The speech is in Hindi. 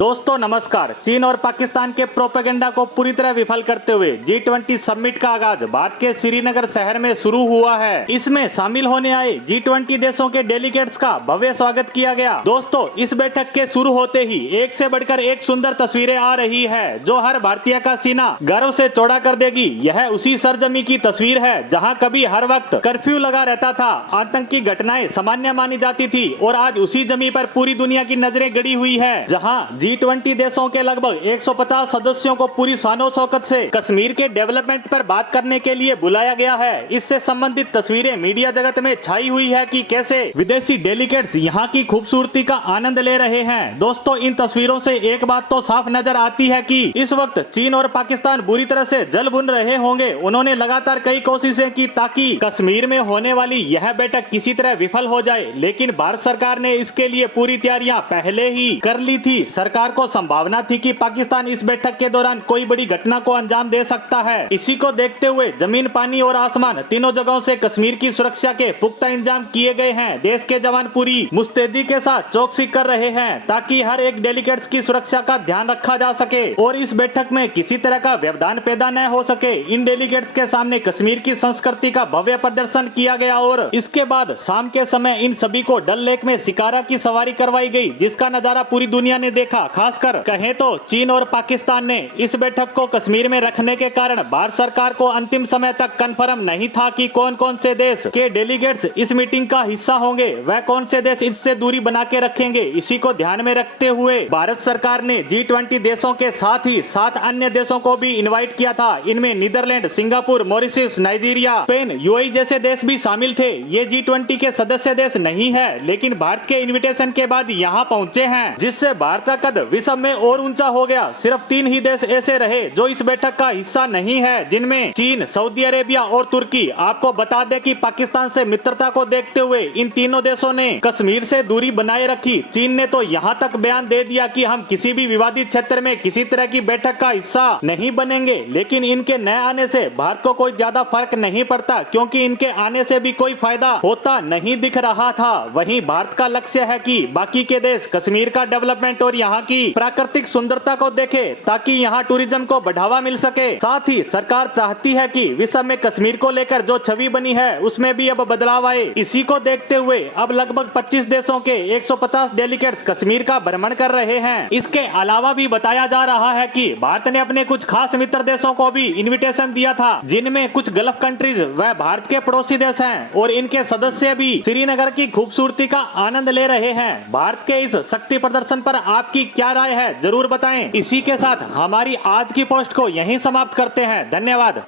दोस्तों नमस्कार। चीन और पाकिस्तान के प्रोपेगेंडा को पूरी तरह विफल करते हुए G20 समिट का आगाज भारत के श्रीनगर शहर में शुरू हुआ है। इसमें शामिल होने आए G20 देशों के डेलीगेट्स का भव्य स्वागत किया गया। दोस्तों इस बैठक के शुरू होते ही एक से बढ़कर एक सुंदर तस्वीरें आ रही है जो हर भारतीय का सीना गर्व से चौड़ा कर देगी। यह उसी सरजमी की तस्वीर है जहाँ कभी हर वक्त कर्फ्यू लगा रहता था, आतंकी घटनाएं सामान्य मानी जाती थी और आज उसी जमी पर पूरी दुनिया की नजरें गड़ी हुई है, जहाँ G20 देशों के लगभग 150 सदस्यों को पूरी शानो शौकत से कश्मीर के डेवलपमेंट पर बात करने के लिए बुलाया गया है। इससे संबंधित तस्वीरें मीडिया जगत में छाई हुई है कि कैसे विदेशी डेलीगेट्स यहाँ की खूबसूरती का आनंद ले रहे हैं। दोस्तों इन तस्वीरों से एक बात तो साफ नजर आती है कि इस वक्त चीन और पाकिस्तान बुरी तरह से जल भुन रहे होंगे। उन्होंने लगातार कई कोशिशें की ताकि कश्मीर में होने वाली यह बैठक किसी तरह विफल हो जाए, लेकिन भारत सरकार ने इसके लिए पूरी तैयारियां पहले ही कर ली थी। सरकार को संभावना थी कि पाकिस्तान इस बैठक के दौरान कोई बड़ी घटना को अंजाम दे सकता है। इसी को देखते हुए जमीन, पानी और आसमान तीनों जगहों से कश्मीर की सुरक्षा के पुख्ता इंतजाम किए गए हैं। देश के जवान पूरी मुस्तैदी के साथ चौकसी कर रहे हैं ताकि हर एक डेलीगेट्स की सुरक्षा का ध्यान रखा जा सके और इस बैठक में किसी तरह का व्यवधान पैदा न हो सके। इन डेलीगेट्स के सामने कश्मीर की संस्कृति का भव्य प्रदर्शन किया गया और इसके बाद शाम के समय इन सभी को डल लेक में शिकारा की सवारी करवाई गई, जिसका नजारा पूरी दुनिया ने देखा। खासकर कहें तो चीन और पाकिस्तान ने इस बैठक को कश्मीर में रखने के कारण भारत सरकार को अंतिम समय तक कंफर्म नहीं था कि कौन कौन से देश के डेलीगेट्स इस मीटिंग का हिस्सा होंगे, वह कौन से देश इससे दूरी बना के रखेंगे। इसी को ध्यान में रखते हुए भारत सरकार ने G20 देशों के साथ ही 7 अन्य देशों को भी इन्वाइट किया था। इनमें Netherland, Singapore, Mauritius, Nigeria, Spain, UAE जैसे देश भी शामिल थे। ये G20 के सदस्य देश नहीं है, लेकिन भारत के इन्विटेशन के बाद यहाँ पहुँचे हैं, जिससे भारत का कद विश्व में और ऊंचा हो गया। सिर्फ 3 ही देश ऐसे रहे जो इस बैठक का हिस्सा नहीं है, जिनमें चीन, सऊदी अरेबिया और तुर्की। आपको बता दें कि पाकिस्तान से मित्रता को देखते हुए इन तीनों देशों ने कश्मीर से दूरी बनाए रखी। चीन ने तो यहाँ तक बयान दे दिया कि हम किसी भी विवादित क्षेत्र में किसी तरह की बैठक का हिस्सा नहीं बनेंगे, लेकिन इनके न आने से भारत को कोई ज्यादा फर्क नहीं पड़ता, क्योंकि इनके आने से भी कोई फायदा होता नहीं दिख रहा था। वहीं भारत का लक्ष्य है कि बाकी के देश कश्मीर का डेवलपमेंट और यहाँ की प्राकृतिक सुंदरता को देखे ताकि यहाँ टूरिज्म को बढ़ावा मिल सके। साथ ही सरकार चाहती है कि विश्व में कश्मीर को लेकर जो छवि बनी है उसमें भी अब बदलाव आए। इसी को देखते हुए अब लगभग 25 देशों के 150 डेलीगेट्स कश्मीर का भ्रमण कर रहे हैं। इसके अलावा भी बताया जा रहा है कि भारत ने अपने कुछ खास मित्र देशों को भी इन्विटेशन दिया था, जिनमें कुछ गल्फ कंट्रीज व भारत के पड़ोसी देश हैं और इनके सदस्य भी श्रीनगर की खूबसूरती का आनंद ले रहे हैं। भारत के इस शक्ति प्रदर्शन पर आपकी क्या राय है, जरूर बताएं। इसी के साथ हमारी आज की पोस्ट को यहीं समाप्त करते हैं। धन्यवाद।